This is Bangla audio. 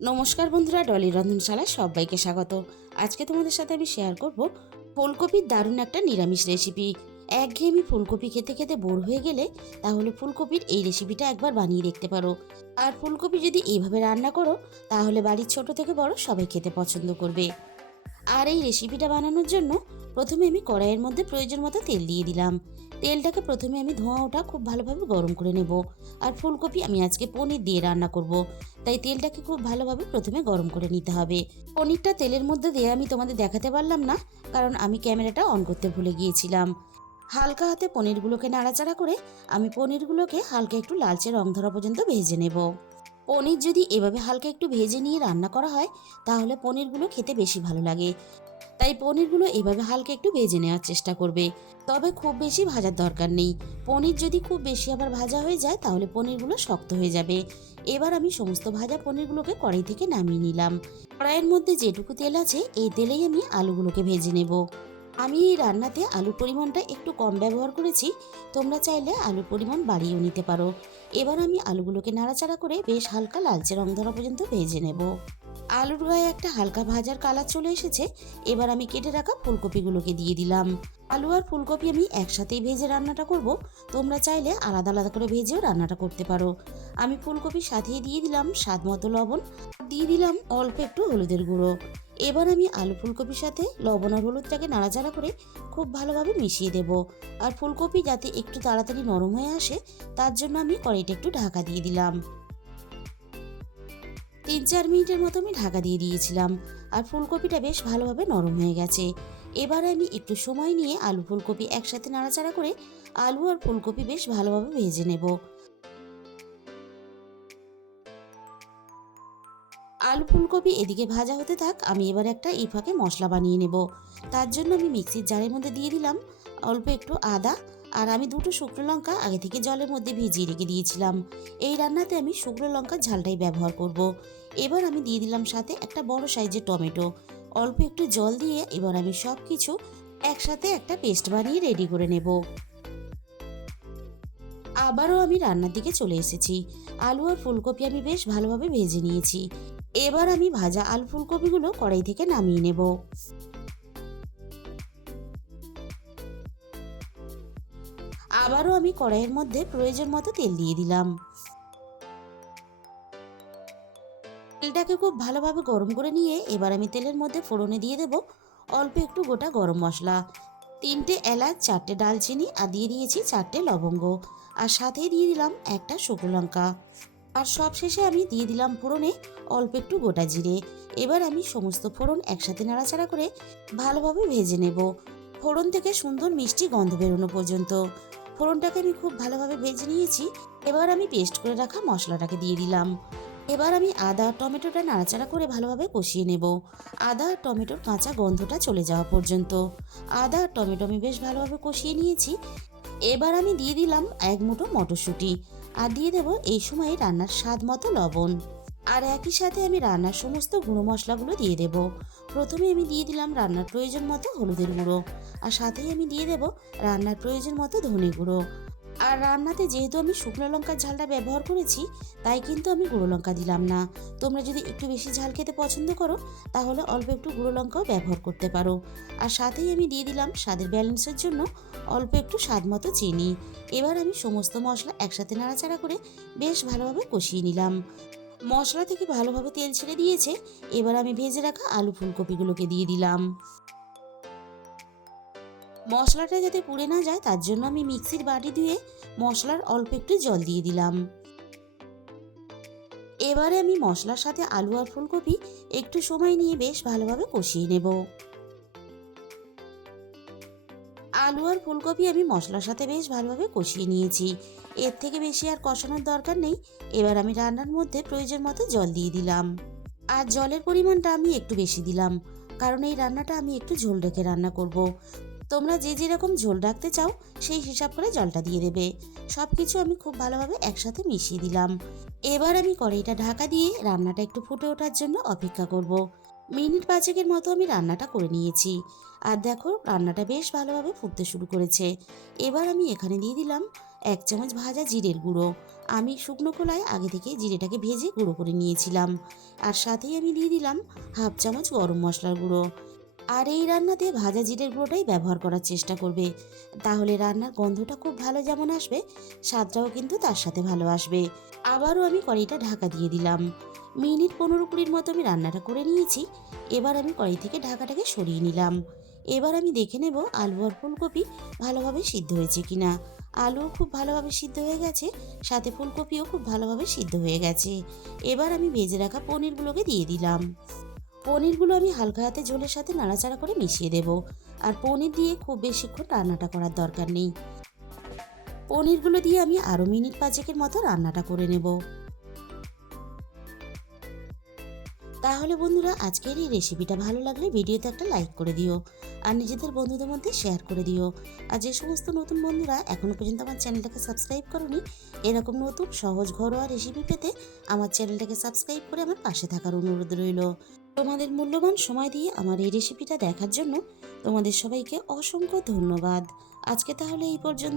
নমস্কার বন্ধুরা, ডলি রন্ধনশালায় সবাইকে স্বাগত। আজকে তোমাদের সাথে আমি শেয়ার করব ফুলকপির দারুণ একটা নিরামিষ রেসিপি। একঘেয়েমি ফুলকপি খেতে খেতে বোর হয়ে গেলে তাহলে ফুলকপির এই রেসিপিটা একবার বানিয়ে দেখতে পারো। আর ফুলকপি যদি এইভাবে রান্না করো তাহলে বাড়ির ছোট থেকে বড় সবাই খেতে পছন্দ করবে। আর এই রেসিপিটা বানানোর জন্য প্রথমে আমি কড়াইয়ের মধ্যে প্রয়োজন মতো তেল দিয়ে দিলাম। তেলটাকে প্রথমে আমি ধোঁয়া ওঠা খুব ভালোভাবে গরম করে নেব। আর ফুলকপি আমি আজকে পনির দিয়ে রান্না করব, তাই তেলটাকে খুব ভালোভাবে প্রথমে গরম করে নিতে হবে। পনিরটা তেলের মধ্যে দিয়ে আমি তোমাদের দেখাতে পারলাম না, কারণ আমি ক্যামেরাটা অন করতে ভুলে গিয়েছিলাম। হালকা হাতে পনিরগুলোকে নাড়াচাড়া করে আমি পনিরগুলোকে হালকা একটু লালচে রং ধরা পর্যন্ত ভেজে নেব। পনির যদি এভাবে হালকা একটু ভেজে নিয়ে রান্না করা হয় তাহলে পনিরগুলো খেতে বেশি ভালো লাগে। তাই পনিরগুলো এভাবে হালকা একটু ভেজে নেওয়ার চেষ্টা করবে, তবে খুব বেশি ভাজার দরকার নেই। পনির যদি খুব বেশি আবার ভাজা হয়ে যায় তাহলে পনিরগুলো শক্ত হয়ে যাবে। এবার আমি সমস্ত ভাজা পনিরগুলোকে কড়াই থেকে নামিয়ে নিলাম। কড়াইয়ের মধ্যে যেটুকু তেল আছে এই তেলেই আমি আলুগুলোকে ভেজে নেব। আমি এই রান্নাতে আলুর পরিমাণটা একটু কম ব্যবহার করেছি, তোমরা চাইলে আলুর পরিমাণ বাড়িয়েও নিতে পারো। এবার আমি আলুগুলোকে নাড়াচাড়া করে বেশ হালকা লালচে রং ধরা পর্যন্ত ভেজে নেব। আলুর গায়ে একটা হালকা ভাজার কালার চলে এসেছে। এবার আমি কেটে রাখা ফুলকপিগুলোকে দিয়ে দিলাম। আলু আর ফুলকপি আমি একসাথেই ভেজে রান্নাটা করব, তোমরা চাইলে আলাদা আলাদা করে ভেজেও রান্নাটা করতে পারো। আমি ফুলকপির সাথেই দিয়ে দিলাম স্বাদ মতো লবণ, দিয়ে দিলাম অল্প একটু হলুদের গুঁড়ো। এবার আমি আলু ফুলকপির সাথে লবণ আর হলুদটাকে নাড়াচাড়া করে খুব ভালোভাবে মিশিয়ে দেব। আর ফুলকপি যাতে একটু তাড়াতাড়ি নরম হয়ে আসে তার জন্য আমি কড়াইটা একটু ঢাকা দিয়ে দিলাম। 3-4 মিনিটের মতো আমি ঢাকা দিয়ে দিয়েছিলাম। আর ফুলকপিটা বেশ ভালোভাবে নরম হয়ে গেছে। এবার আমি একটু সময় নিয়ে আলু ফুলকপি একসাথে নাড়াচাড়া করে আলু আর ফুলকপি বেশ ভালোভাবে ভেজে নেব। আলু ফুলকপি এদিকে ভাজা হতে থাক, আমি এবার একটা এই ফাঁকে মশলা বানিয়ে নেব। তার জন্য আমি মিক্সির জারের মধ্যে দিয়ে দিলাম অল্প একটু আদা। আর আমি দুটো শুকনো লঙ্কা আগে থেকে জলের মধ্যে ভিজিয়ে রেখে দিয়েছিলাম। এই রান্নাতে আমি শুকনো লঙ্কার ঝালটাই ব্যবহার করব। এবার আমি দিয়ে দিলাম সাথে একটা বড় সাইজের টমেটো। অল্প একটু জল দিয়ে এবার আমি সব কিছু একসাথে একটা পেস্ট বানিয়ে রেডি করে নেব। আবারও আমি রান্নার দিকে চলে এসেছি। আলু আর ফুলকপি আমি বেশ ভালোভাবে ভেজে নিয়েছি। এবার আমি ভাজা আলু ফুলকপিগুলো কড়াই থেকে নামিয়ে নেব। আবারও আমি কড়াইয়ের মধ্যে প্রয়োজন মতো তেল দিয়ে দিলাম। তেলটাকে খুব ভালোভাবে গরম করে নিয়ে এবার আমি তেলের মধ্যে ফোড়নে দিয়ে দেব অল্প একটু গোটা গরম মশলা, 3টে এলাচ, 4টে দালচিনি আর দিয়ে দিয়েছি 4টে লবঙ্গ। আর সাথেই দিয়ে দিলাম একটা শুকনো লঙ্কা। আর সবশেষে আমি দিয়ে দিলাম ফোড়নে অল্প একটু গোটা জিরে। এবার আমি সমস্ত ফোড়ন একসাথে নাড়াচাড়া করে ভালোভাবে ভেজে নেব, ফোড়ন থেকে সুন্দর মিষ্টি গন্ধ বেরোনো পর্যন্ত। ফোড়নটাকে আমি খুব ভালোভাবে ভেজে নিয়েছি। এবার আমি পেস্ট করে রাখা মশলাটাকে দিয়ে দিলাম। এবার আমি আদা আর টমেটোটা নাড়াচাড়া করে ভালোভাবে কষিয়ে নেব, আদা আর টমেটোর কাঁচা গন্ধটা চলে যাওয়া পর্যন্ত। আদা আর টমেটো আমি বেশ ভালোভাবে কষিয়ে নিয়েছি। এবার আমি দিয়ে দিলাম এক মুঠো মটরশুঁটি। আর দিয়ে দেবো এই সময় রান্নার স্বাদ মতো লবণ। আর একই সাথে আমি রান্নার সমস্ত গুঁড়ো মশলাগুলো দিয়ে দেব। প্রথমে আমি দিয়ে দিলাম রান্নার প্রয়োজন মতো হলুদের গুঁড়ো। আর সাথেই আমি দিয়ে দেব রান্নার প্রয়োজন মতো ধনে গুঁড়ো। আর রান্নাতে যেহেতু আমি শুকনো লঙ্কার ঝালটা ব্যবহার করেছি তাই কিন্তু আমি গুঁড়ো লঙ্কা দিলাম না। তোমরা যদি একটু বেশি ঝাল খেতে পছন্দ করো তাহলে অল্প একটু গুঁড়ো লঙ্কাও ব্যবহার করতে পারো। আর সাথেই আমি দিয়ে দিলাম স্বাদের ব্যালেন্সের জন্য অল্প একটু স্বাদ মতো চিনি। এবার আমি সমস্ত মশলা একসাথে নাড়াচাড়া করে বেশ ভালোভাবে কষিয়ে নিলাম। মশলা থেকে ভালোভাবে তেল ছেড়ে দিয়েছে। এবার আমি ভেজে রাখা আলু ফুলকপিগুলোকে দিয়ে দিলাম। মশলাটা যাতে পুড়ে না যায় তার জন্য আমি মিক্সির বাটি ধুয়ে মশলার অল্প একটু জল দিয়ে দিলাম। এবারে আমি মশলার সাথে আলু আর ফুলকপি একটু সময় নিয়ে বেশ ভালোভাবে কষিয়ে নেব। আলু আর ফুলকপি আমি মশলার সাথে বেশ ভালোভাবে কষিয়ে নিয়েছি। এর থেকে বেশি আর কষানোর দরকার নেই। এবার আমি রান্নার মধ্যে প্রয়োজন মতো জল দিয়ে দিলাম। আর জলের পরিমাণটা আমি একটু বেশি দিলাম, কারণ এই রান্নাটা আমি একটু ঝোল রেখে রান্না করব। তোমরা যে যেরকম ঝোল রাখতে চাও সেই হিসাব করে জলটা দিয়ে দেবে। সব কিছু আমি খুব ভালোভাবে একসাথে মিশিয়ে দিলাম। এবার আমি কড়াইটা ঢাকা দিয়ে রান্নাটা একটু ফুটে ওঠার জন্য অপেক্ষা করব। মিনিট 5-এর মতো আমি রান্নাটা করে নিয়েছি। আর দেখো রান্নাটা বেশ ভালোভাবে ফুটতে শুরু করেছে। এবার আমি এখানে দিয়ে দিলাম 1 চামচ ভাজা জিরের গুঁড়ো। আমি শুকনো খোলায় আগে থেকে জিরেটাকে ভেজে গুঁড়ো করে নিয়েছিলাম। আর সাথেই আমি দিয়ে দিলাম 1/2 চামচ গরম মশলার গুঁড়ো। আর এই রান্নাতে ভাজা জিরের গুঁড়োটাই ব্যবহার করার চেষ্টা করবে, তাহলে রান্নার গন্ধটা খুব ভালো যেমন আসবে, স্বাদটাও কিন্তু তার সাথে ভালো আসবে। আবারও আমি কড়াইটা ঢাকা দিয়ে দিলাম। মিনিট 15-20 মতো আমি রান্নাটা করে নিয়েছি। এবার আমি কড়াই থেকে ঢাকাটাকে সরিয়ে নিলাম। এবার আমি দেখে নেব আলু আর ফুলকপি ভালোভাবে সিদ্ধ হয়েছে কিনা। আলুও খুব ভালোভাবে সিদ্ধ হয়ে গেছে, সাথে ফুলকপিও খুব ভালোভাবে সিদ্ধ হয়ে গেছে। এবার আমি ভেজে রাখা পনিরগুলোকে দিয়ে দিলাম। পনিরগুলো আমি হালকা হাতে ঝোলের সাথে নাড়াচাড়া করে মিশিয়ে দেব। আর পনির দিয়ে খুব বেশিক্ষণ রান্নাটা করার দরকার নেই। পনিরগুলো দিয়ে আমি আরও মিনিট 5-এর মতো রান্নাটা করে নেব। তাহলে বন্ধুরা, আজকের এই রেসিপিটা ভালো লাগলে ভিডিওতে একটা লাইক করে দিও, আর নিজেদের বন্ধুদের মধ্যে শেয়ার করে দিও। আর যে সমস্ত নতুন বন্ধুরা এখনও পর্যন্ত আমার চ্যানেলটাকে সাবস্ক্রাইব করনি, এরকম নতুন সহজ ঘরোয়া রেসিপি পেতে আমার চ্যানেলটাকে সাবস্ক্রাইব করে আমার পাশে থাকার অনুরোধ রইল। তোমাদের মূল্যবান সময় দিয়ে আমার এই রেসিপিটা দেখার জন্য তোমাদের সবাইকে অসংখ্য ধন্যবাদ। আজকে তাহলে এই পর্যন্ত।